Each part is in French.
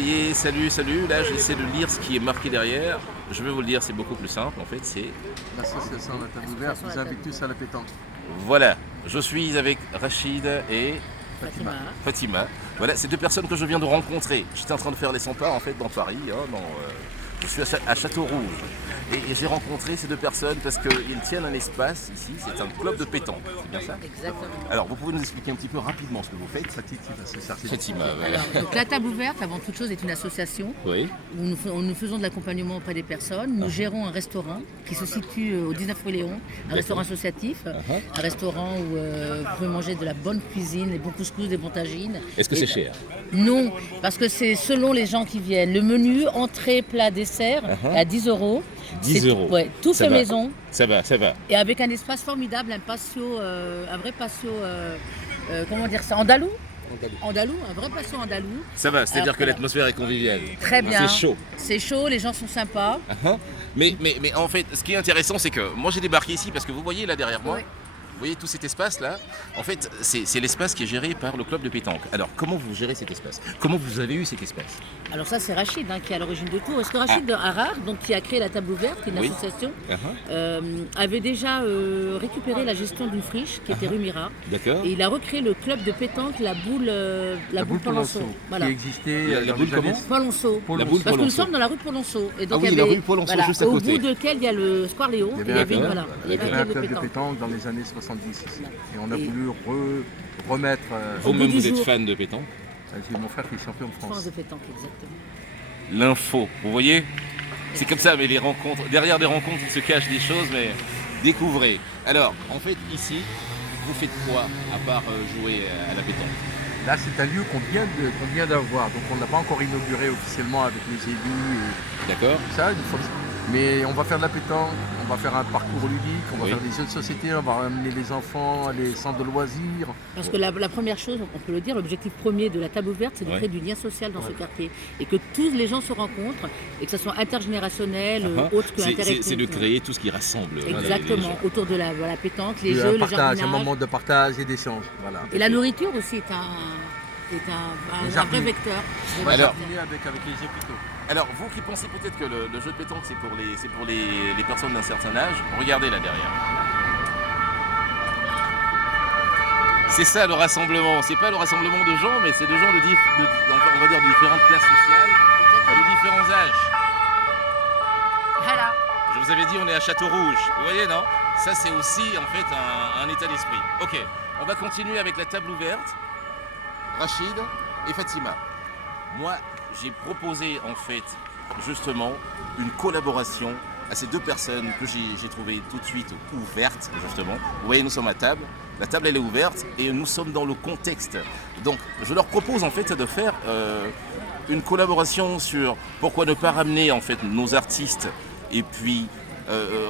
voyez, salut, salut. Là, j'essaie de lire ce qui est marqué derrière. Je vais vous le dire, c'est beaucoup plus simple. En fait, c'est... L'association La Table Ouverte vous invite tous à la pétanque. Voilà, je suis avec Rachid et Fatima. Voilà, c'est deux personnes que je viens de rencontrer. J'étais en train de faire les 100 pas, en fait, dans Paris. Je suis à Château-Rouge. Et j'ai rencontré ces deux personnes parce qu'ils tiennent un espace ici. C'est un club de pétanque. C'est bien ça? Exactement. Alors, vous pouvez nous expliquer un petit peu rapidement ce que vous faites? Fatima, voilà. Alors, donc, la Table Ouverte, avant toute chose, est une association Oui. où nous faisons de l'accompagnement auprès des personnes. Nous gérons un restaurant qui se situe au 19 rue Léon, un restaurant associatif, un restaurant où vous pouvez manger de la bonne cuisine, des bons couscous, des bons tagines. Est-ce que c'est cher? Non, parce que c'est selon les gens qui viennent. Le menu, entrée, plat, dessert, est à 10 €. 10 €. Ouais, tout Ça fait va. maison. Ça va, ça va. Et avec un espace formidable, un patio, un vrai patio, comment dire ça, andalou. Andalou, un vrai patio andalou. Ça va, c'est-à-dire Alors, que l'atmosphère est conviviale. Très bien. C'est chaud. C'est chaud, les gens sont sympas. Mais en fait, ce qui est intéressant, c'est que moi j'ai débarqué ici parce que vous voyez là derrière moi, Oui. vous voyez tout cet espace là. En fait, c'est l'espace qui est géré par le club de pétanque. Alors, comment vous gérez cet espace? Comment vous avez eu cet espace? Alors ça, c'est Rachid qui est à l'origine de tout. Parce que Rachid Harrar, donc, qui a créé la Table Ouverte, qui est une Oui. association, avait déjà récupéré la gestion d'une friche qui était rue Mira. D'accord. Et il a recréé le club de pétanque, la boule Polonceau. Voilà. qui existait La dans boule les années- comment? Polonceau. La boule Parce que nous Polonceau. sommes dans la rue Polonceau. Et donc, Ah oui, il y la avait, rue Polonceau, juste à au côté. bout de lequel il y a le Square Léo. Il y Il y avait avait, un voilà, il y Il y avait avait un un club de club de pétanque. pétanque dans les années 70 ici. Et on a Et- voulu remettre... Vous-même, bout du vous êtes jour. fan de pétanque? j'ai mon frère qui est champion de France France. de pétanque, exactement. L'info, vous voyez? C'est comme ça, mais les rencontres, derrière des rencontres, il se cache des choses, mais découvrez. Alors, en fait, ici, vous faites quoi à part jouer à la pétanque? Là, c'est un lieu qu'on vient d'avoir. Donc, on n'a pas encore inauguré officiellement avec les élus et D'accord? tout ça. Mais on va faire de la pétanque, on va faire un parcours ludique, on va Oui. faire des jeux de société, on va amener les enfants à les centres de loisirs. Parce que la première chose, on peut le dire, l'objectif premier de la Table Ouverte, c'est de Ouais. créer du lien social dans ce quartier. Et que tous les gens se rencontrent, et que ce soit intergénérationnel, autre que C'est de créer tout ce qui rassemble. voilà, les Exactement, gens. autour de la pétanque, les Et jeux, un le partage, un jardinage. moment de partage et d'échange. Voilà. Et la nourriture aussi est un jardin. vrai vecteur. On va Alors- jardiner avec les hôpitaux. Alors, vous qui pensez peut-être que le jeu de pétanque, c'est pour les personnes d'un certain âge, regardez là derrière. C'est ça le rassemblement. C'est pas le rassemblement de gens, mais c'est de gens on va dire de différentes classes sociales, de différents âges. Voilà. Je vous avais dit, on est à Château-Rouge. Vous voyez, non? Ça, c'est aussi, en fait, un état d'esprit. Ok, on va continuer avec la table ouverte. Rachid et Fatima. Moi, j'ai proposé, en fait, justement, une collaboration à ces deux personnes que j'ai trouvées tout de suite ouvertes, justement. Vous voyez, nous sommes à table. La table, elle est ouverte et nous sommes dans le contexte. Donc, je leur propose, en fait, de faire une collaboration sur pourquoi ne pas ramener, en fait, nos artistes et puis,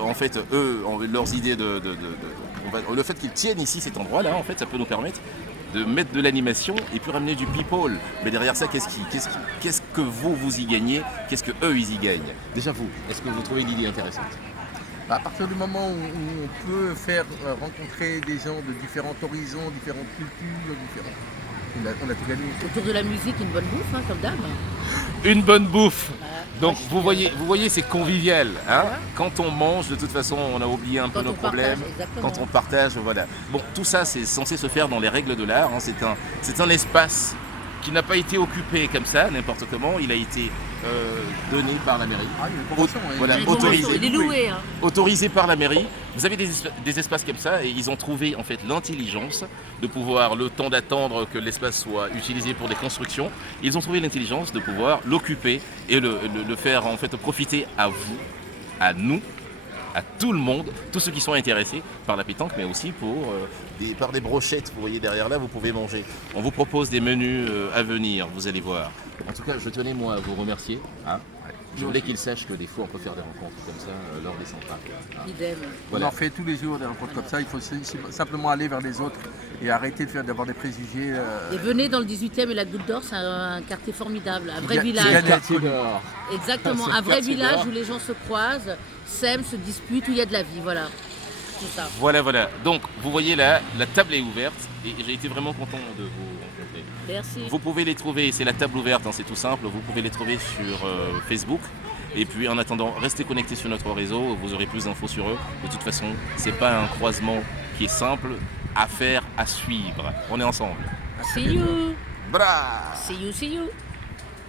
en fait, eux, leurs idées le fait qu'ils tiennent ici cet endroit-là, en fait, ça peut nous permettre de mettre de l'animation et puis ramener du people. Mais derrière ça, qu'est-ce que vous y gagnez? Qu'est-ce que eux, ils y gagnent? Déjà vous, est-ce que vous trouvez l'idée intéressante? À partir du moment où on peut faire rencontrer des gens de différents horizons, différentes cultures, on a tout gagné. Autour de la musique, une bonne bouffe, comme d'hab. Une bonne bouffe. Donc Rachid, vous voyez, c'est convivial. Hein? Voilà. Quand on mange, de toute façon, on a oublié un peu Quand nos on partage, problèmes. exactement. Quand on partage, voilà. Bon, tout ça, c'est censé se faire dans les règles de l'art. Hein. C'est un espace qui n'a pas été occupé comme ça, n'importe comment. Il a été donné par la mairie. Ah, il y a une convention, hein. Voilà, Il y a une convention, autorisé. il est loué. Hein. Autorisé par la mairie. Vous avez des espaces comme ça et ils ont trouvé en fait l'intelligence de pouvoir, le temps d'attendre que l'espace soit utilisé pour des constructions, ils ont trouvé l'intelligence de pouvoir l'occuper et le faire en fait profiter à vous, à nous, à tout le monde, tous ceux qui sont intéressés par la pétanque, mais aussi par des brochettes. Vous voyez derrière là, vous pouvez manger. On vous propose des menus à venir, vous allez voir. En tout cas, je tenais moi à vous remercier. Hein. Je voulais qu'ils sachent que des fois on peut faire des rencontres comme ça lors des centrales. Hein. Idem. On en fait tous les jours des rencontres comme ça. Il faut simplement aller vers les autres et arrêter d'avoir des préjugés. Et venez dans le 18e et la Goutte d'Or, c'est un quartier formidable, un vrai Qui village. gagne à Exactement, C'est un vrai quartier village d'or. où les gens se croisent, s'aiment, se disputent, où il y a de la vie, voilà. Tout ça. Voilà. Donc, vous voyez là, la table est ouverte et j'ai été vraiment content de vous rencontrer. Merci. Vous pouvez les trouver, c'est la table ouverte, hein, c'est tout simple. Vous pouvez les trouver sur Facebook. Et puis en attendant, restez connectés sur notre réseau, vous aurez plus d'infos sur eux. De toute façon, c'est pas un croisement qui est simple à faire, à suivre. On est ensemble. See you. Bra! See you, see you.